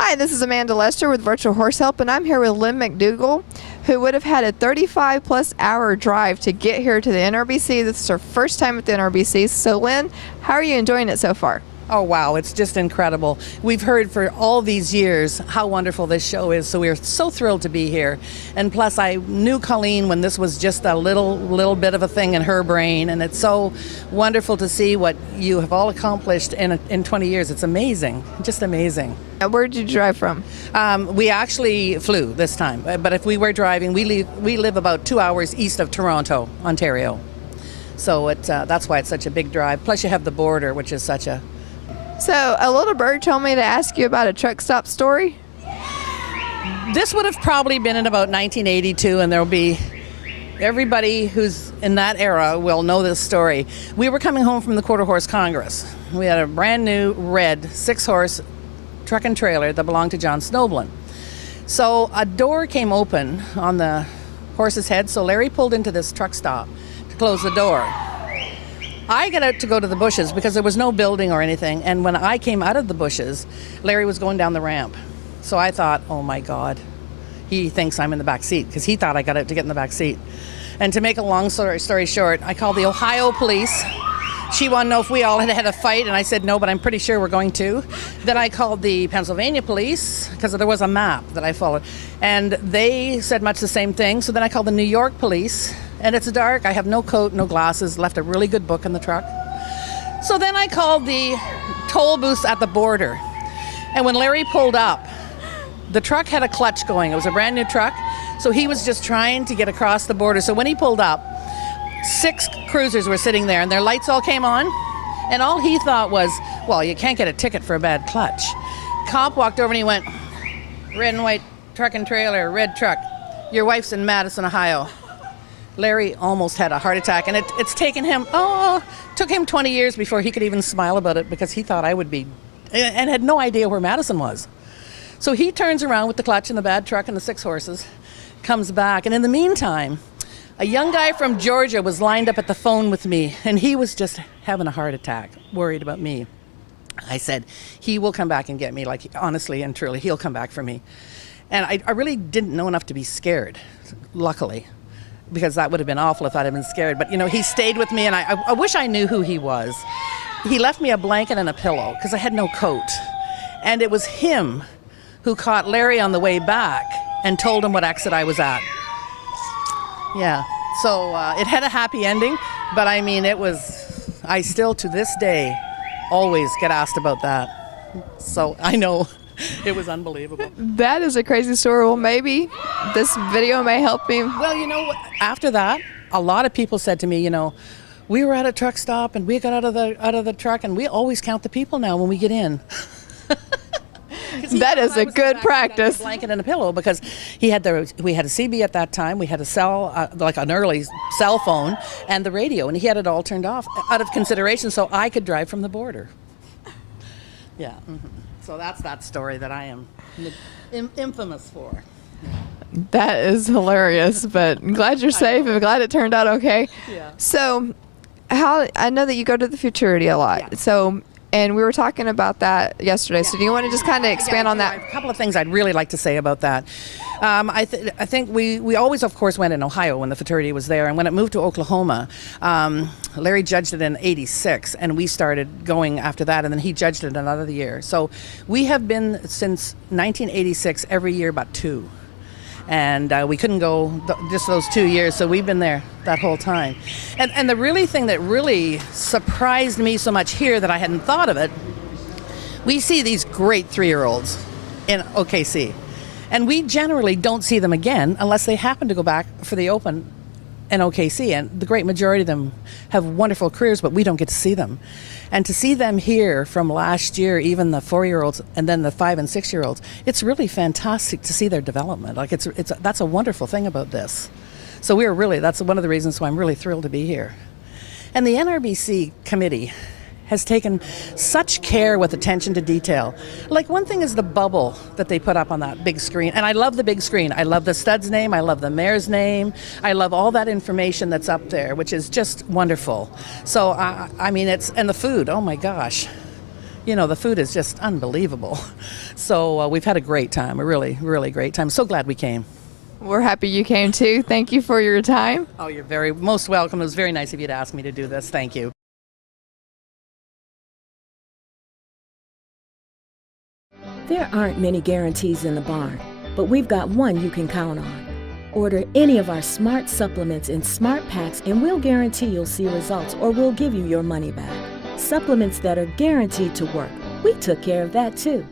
Hi, this is Amanda Lester with Virtual Horse Help, and I'm here with Lynne McDougale, who would have had a 35-plus hour drive to get here to the NRBC. This is her first time at the NRBC. So, Lynne, how are you enjoying it so far? Oh, wow, it's just incredible. We've heard for all these years how wonderful this show is, so we're so thrilled to be here. And plus, I knew Colleen when this was just a little bit of a thing in her brain, and it's so wonderful to see what you have all accomplished in 20 years. It's amazing, just amazing. Where did you drive from? We actually flew this time, but if we were driving, we live about 2 hours east of Toronto, Ontario. So that's why it's such a big drive. Plus, you have the border, which is such a... So, a little bird told me to ask you about a truck stop story. This would have probably been in about 1982, and there'll be everybody who's in that era will know this story. We were coming home from the Quarter Horse Congress. We had a brand new red 6-horse truck and trailer that belonged to John Snoblin. So a door came open on the horse's head, so Larry pulled into this truck stop to close the door. I got out to go to the bushes because there was no building or anything, and when I came out of the bushes, Larry was going down the ramp. So I thought, oh my God, he thinks I'm in the back seat, because he thought I got out to get in the back seat. And to make a long story short, I called the Ohio police. She wanted to know if we all had a fight, and I said no, but I'm pretty sure we're going to. Then I called the Pennsylvania police, because there was a map that I followed, and they said much the same thing. So then I called the New York police. And it's dark, I have no coat, no glasses, left a really good book in the truck. So then I called the toll booths at the border. And when Larry pulled up, the truck had a clutch going. It was a brand new truck. So he was just trying to get across the border. So when he pulled up, 6 cruisers were sitting there and their lights all came on. And all he thought was, well, you can't get a ticket for a bad clutch. Cop walked over and he went, red and white truck and trailer, red truck. Your wife's in Madison, Ohio. Larry almost had a heart attack, and it's taken him, took him 20 years before he could even smile about it, because he thought I would be, and had no idea where Madison was. So he turns around with the clutch and the bad truck and the 6 horses, comes back, and in the meantime, a young guy from Georgia was lined up at the phone with me, and he was just having a heart attack, worried about me. I said, he will come back and get me, like, honestly and truly, he'll come back for me. And I really didn't know enough to be scared, luckily, because that would have been awful if I'd have been scared. But, you know, he stayed with me, and I wish I knew who he was. He left me a blanket and a pillow, because I had no coat. And it was him who caught Larry on the way back and told him what exit I was at. Yeah, so it had a happy ending, but I mean, I still, to this day, always get asked about that. So I know. It was unbelievable. That is a crazy story. Well, maybe this video may help me. Well, you know, after that, a lot of people said to me, you know, we were at a truck stop and we got out of the truck, and we always count the people now when we get in. That is a good practice. A blanket and a pillow, because we had a CB at that time. We had a cell, like an early cell phone, and the radio, and he had it all turned off out of consideration so I could drive from the border. Yeah. Mm-hmm. So that's that story that I am infamous for. That is hilarious, but I'm glad you're safe. I'm glad it turned out okay. Yeah. So, I know that you go to the futurity a lot. Yeah. So, and we were talking about that yesterday. Yeah. So do you want to just kind of expand on that? A couple of things I'd really like to say about that. I think we always, of course, went in Ohio when the fraternity was there. And when it moved to Oklahoma, Larry judged it in '86, and we started going after that. And then he judged it another year. So we have been, since 1986, every year but 2. And we couldn't go just those 2 years, so we've been there that whole time. And the really thing that really surprised me so much here that I hadn't thought of it, we see these great 3-year-olds in OKC. And we generally don't see them again unless they happen to go back for the Open in OKC. And the great majority of them have wonderful careers, but we don't get to see them. And to see them here from last year, even the 4-year-olds and then the 5- and 6-year-olds, it's really fantastic to see their development. Like that's a wonderful thing about this. So that's one of the reasons why I'm really thrilled to be here. And the NRBC committee has taken such care with attention to detail. Like, one thing is the bubble that they put up on that big screen. And I love the big screen. I love the stud's name. I love the mare's name. I love all that information that's up there, which is just wonderful. So, I mean, and the food, oh my gosh. the food is just unbelievable. So we've had a great time, a really, really great time. So glad we came. We're happy you came too. Thank you for your time. Oh, you're very most welcome. It was very nice of you to ask me to do this. Thank you. There aren't many guarantees in the barn, but we've got one you can count on. Order any of our Smart supplements in Smart Packs and we'll guarantee you'll see results or we'll give you your money back. Supplements that are guaranteed to work. We took care of that too.